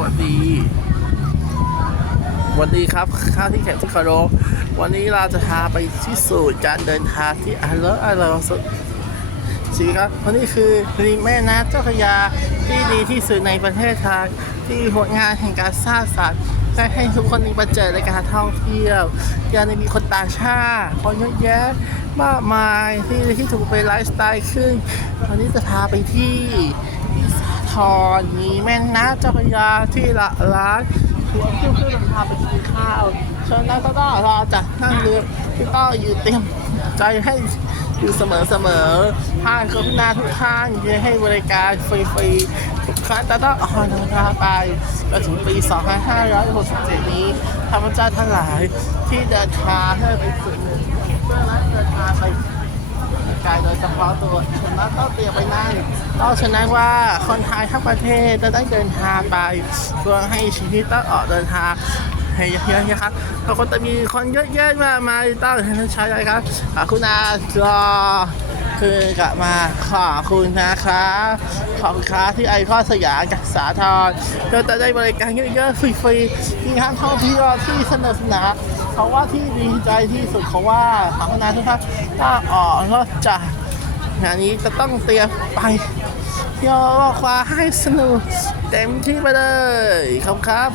วัสดีวัสดีครับข้าที่แขกที่เคารพวันนี้เราจะพาไปที่สูตรการเดินทางที่อร่อยอร่อยสุดสิครับวันนี้คือริมแม่น้ำเจ้าพระยาที่ดีที่สุดในประเทศไทยที่ผลงานแห่งการสร้างสรรค์ได้ให้ทุกคนมีปัจเจอในการท่องเที่ยวยังมีคนต่างชาติคนเยอะแยะมากมายที่ที่ถูกเป็นไลฟ์สไตล์ขึ้นวันนี้จะพาไปที่ ทอนมีแม่น้ำเจ้าพระยาที่ละร้านชวนเพื่อนๆราคาไปกินข้าวเชิญนั่งก็ต้องรอจะนั่งเรือที่ก็อยู่เตรียมใจให้อยู่เสมอเสมอๆท่านกรุณาทุกท่านยินให้บริการฟรีๆทุกครั้งจะต้องออนราไปจนถึงปี 2567 นี้ธรรมเจ้าทั้งหลายที่เดินทางให้ไปส่วนหนึ่เพื่อรับเดินทางไปกายโดยเฉ พาะตัวฉะนั้นต้องเตรียมไปนั่นต้องฉะนั้นว่าคนไทยทั้งประเทศจะได้เดินทางไปเพื่อให้ชีวิตต้องออกเดินทางให้เยอะๆนะครับเราคนจะมีคนเยอะแยะมากมายต้องใช้อะไรครับขอบคุณนะรอคือกลับมาขอบคุณนะครับขอบคุณครับที่ไอคอนสยามกับสาทรเราจะได้บริการเยอะๆฟรีๆที่ทางท่องเที่ยวที่สนุกสนานเพราะว่าที่ดีใจที่สุดเขาว่าขอบคุณนะทุกท่านถ้าออกก็จะ งานนี้จะต้องเตรียมไปย่อคว้าให้สนุก เต็มที่ไปเลย ครับครับ